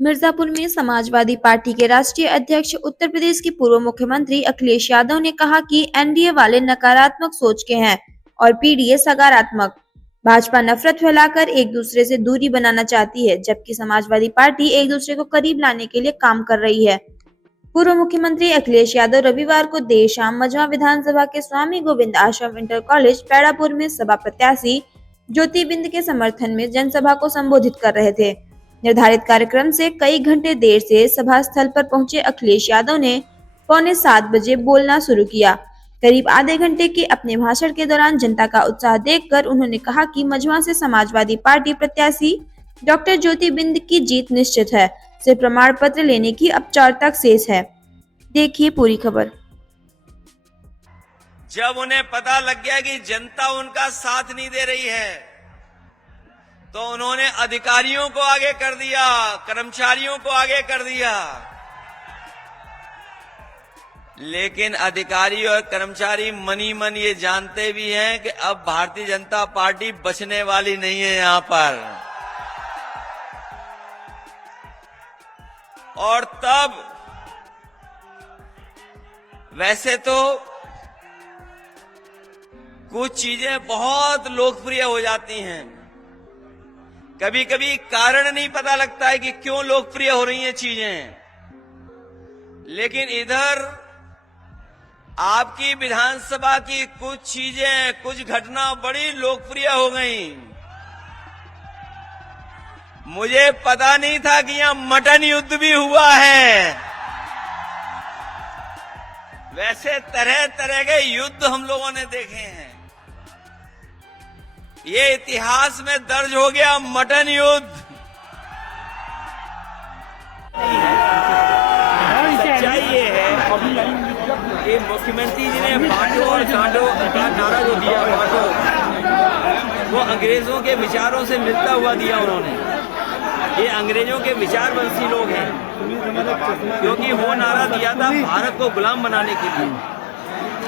मिर्जापुर में समाजवादी पार्टी के राष्ट्रीय अध्यक्ष उत्तर प्रदेश के पूर्व मुख्यमंत्री अखिलेश यादव ने कहा कि एनडीए वाले नकारात्मक सोच के हैं और पीडीए सकारात्मक। भाजपा नफरत फैलाकर एक दूसरे से दूरी बनाना चाहती है, जबकि समाजवादी पार्टी एक दूसरे को करीब लाने के लिए काम कर रही है। पूर्व मुख्यमंत्री अखिलेश यादव रविवार को देर शाम मझवा विधानसभा के स्वामी गोविंद आश्रम इंटर कॉलेज पैड़ापुर में सपा प्रत्याशी ज्योति बिंद के समर्थन में जनसभा को संबोधित कर रहे थे। निर्धारित कार्यक्रम से कई घंटे देर से सभा स्थल पर पहुंचे अखिलेश यादव ने 6:45 बजे बोलना शुरू किया। करीब आधे घंटे के अपने भाषण के दौरान जनता का उत्साह देखकर उन्होंने कहा कि मझवा से समाजवादी पार्टी प्रत्याशी डॉक्टर ज्योति बिंद की जीत निश्चित है। सिर्फ प्रमाण पत्र लेने की अब तक शेष है। देखिए पूरी खबर। जब उन्हें पता लग गया कि जनता उनका साथ नहीं दे रही है, तो उन्होंने अधिकारियों को आगे कर दिया, कर्मचारियों को आगे कर दिया। लेकिन अधिकारी और कर्मचारी मनी मन ये जानते भी हैं कि अब भारतीय जनता पार्टी बचने वाली नहीं है यहां पर। और तब वैसे तो कुछ चीजें बहुत लोकप्रिय हो जाती हैं, कभी कभी कारण नहीं पता लगता है कि क्यों लोकप्रिय हो रही हैं चीजें। लेकिन इधर आपकी विधानसभा की कुछ चीजें, कुछ घटना बड़ी लोकप्रिय हो गईं। मुझे पता नहीं था कि यहां मटन युद्ध भी हुआ है। वैसे तरह तरह के युद्ध हम लोगों ने देखे हैं। ये इतिहास में दर्ज हो गया मटन युद्ध। सच्चाई ये है कि मुख्यमंत्री जी ने बांटो और कांटो का नारा जो दिया, बांटो, वो अंग्रेजों के विचारों से मिलता हुआ दिया उन्होंने। ये अंग्रेजों के विचारवंशी लोग हैं, क्योंकि वो नारा दिया था भारत को गुलाम बनाने के लिए।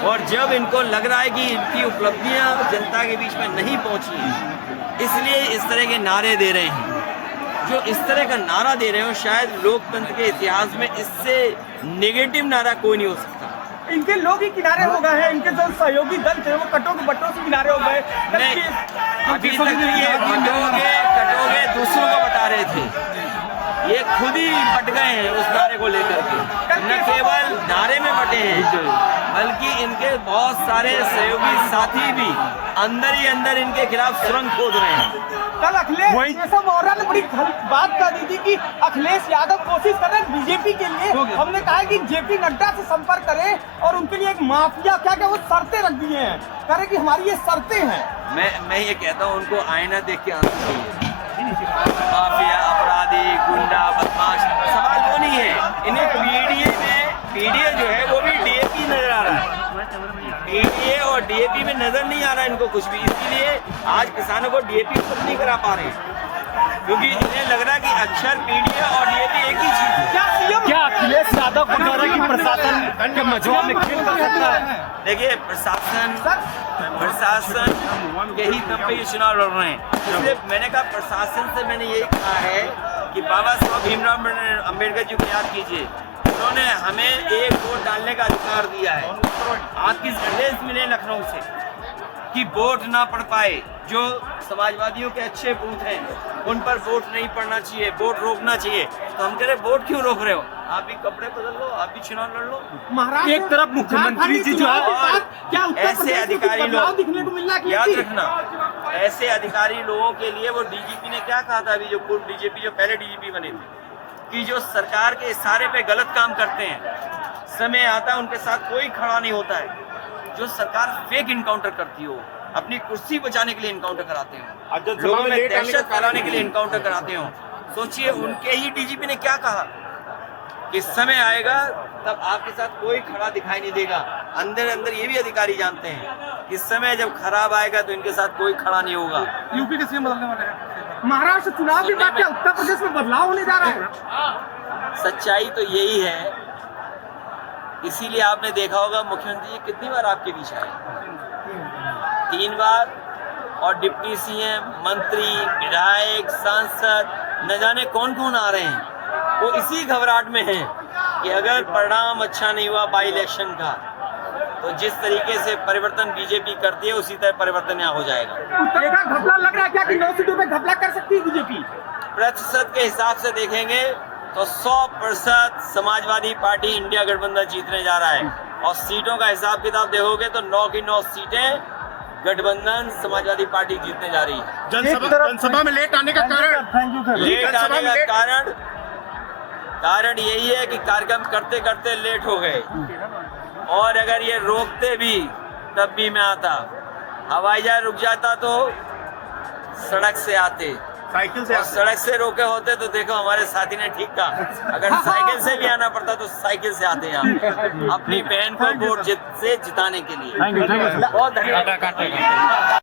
और जब इनको लग रहा है कि इनकी उपलब्धियां जनता के बीच में नहीं पहुंची हैं, इसलिए इस तरह के नारे दे रहे हैं। जो इस तरह का नारा दे रहे हो, शायद लोकतंत्र के इतिहास में इससे नेगेटिव नारा कोई नहीं हो सकता। इनके लोग ही किनारे हो गए हैं, इनके जो सहयोगी दल थे वो कटोगे बटों से किनारे हो गए। अभी तक ये बटोगे कटोगे दूसरों को बता रहे थे, ये खुद ही बट गए हैं उस नारे को लेकर के। न केवल नारे में बटे हैं, बल्कि इनके बहुत सारे सहयोगी साथी भी अंदर ही अंदर इनके खिलाफ सुरंग खोद रहे हैं। कल अखिलेश ने बड़ी बात कर दी थी कि अखिलेश यादव कोशिश कर रहे हैं बीजेपी के लिए। हमने कहा कि जेपी नड्डा से संपर्क करें और उनके लिए एक माफिया क्या वो शर्तें रख दी हैं, कह रहे कि हमारी ये शर्तें हैं। मैं ये कहता हूँ उनको आईना देख के आंसू चाहिए। माफिया, अपराधी, गुंडा, बदमाश, सवाल वो नहीं है। इन्हें पीडीए जो है वो भी डीएपी नजर आ रहा है। पीडीए और डीएपी में नजर नहीं आ रहा है इनको कुछ भी, इसीलिए आज किसानों को डीएपी उपलब्ध नहीं करा पा रहे हैं, क्योंकि इन्हें लग रहा है कि अक्षर पीडीए और डीएपी एक ही चीज है। क्या अखिलेश यादव को कह रहा है कि प्रशासन के मझवा में खेल कर सकता है? देखिए, प्रशासन के ही दम पे ये चुनाव लड़ रहे हैं। इसलिए मैंने कहा, प्रशासन से मैंने यही कहा है कि बाबा साहब भीमराव अम्बेडकर जी को याद कीजिए, उन्होंने हमें एक वोट डालने का अधिकार दिया है। आपकी संदेश मिले लखनऊ से कि वोट ना पड़ पाए, जो समाजवादियों के अच्छे बूथ हैं उन पर वोट नहीं पड़ना चाहिए, वोट रोकना चाहिए। तो हम कह रहे वोट क्यों रोक रहे हो, आप भी कपड़े बदल लो, आप भी चुनाव लड़ लो। महाराज एक तरफ मुख्यमंत्री जी जो है, क्या ऐसे अधिकारी लोग दिखने को मिल रहा है? याद रखना, ऐसे अधिकारी लोगों के लिए वो डीजीपी ने क्या कहा था, अभी जो पूर्व डीजीपी जो पहले डीजीपी बने थे, कि जो सरकार के इशारे पे गलत काम करते हैं, समय आता है उनके साथ कोई खड़ा नहीं होता है। जो सरकार फेक इनकाउंटर करती हो, अपनी कुर्सी बचाने के लिए इनकाउंटर कराते हो, लोगों में दहशत फैलाने के लिए इनकाउंटर कराते हो, सोचिए उनके ही डीजीपी ने क्या कहा कि समय आएगा तब आपके साथ कोई खड़ा दिखाई नहीं देगा। अंदर अंदर ये भी अधिकारी जानते हैं कि समय जब खराब आएगा तो इनके साथ कोई खड़ा नहीं होगा। यूपी के सीएम बदलने वाले हैं, महाराष्ट्र चुनाव के बाद क्या उत्तर प्रदेश में बदलाव होने जा रहा है? सच्चाई तो यही है, इसीलिए आपने देखा होगा मुख्यमंत्री जी कितनी बार आपके बीच आए, 3 बार, और डिप्टी सीएम, मंत्री, विधायक, सांसद, न जाने कौन कौन आ रहे हैं। वो इसी घबराहट में है कि अगर परिणाम अच्छा नहीं हुआ बाई इलेक्शन का, तो जिस तरीके से परिवर्तन बीजेपी करती है उसी तरह परिवर्तन यहाँ हो जाएगा। उत्तर का घपला लग रहा है क्या कि 9 सीटों पे घपला कर सकती है बीजेपी? प्रतिशत के हिसाब से देखेंगे तो 100% समाजवादी पार्टी इंडिया गठबंधन जीतने जा रहा है, और सीटों का हिसाब किताब देखोगे तो 9 की 9 सीटें गठबंधन समाजवादी पार्टी जीतने जा रही है। जनसभा में लेट आने का कारण लेट आने का कारण यही है कि कार्यक्रम करते करते लेट हो गए, और अगर ये रोकते भी तब भी मैं आता, हवाई जहाज रुक जाता तो सड़क से आते, साइकिल से और सड़क से रोके होते तो देखो हमारे साथी ने ठीक कहा, अगर साइकिल से भी आना पड़ता तो साइकिल से आते यहाँ अपनी बहन को वोट से जिताने के लिए। बहुत धन्यवाद।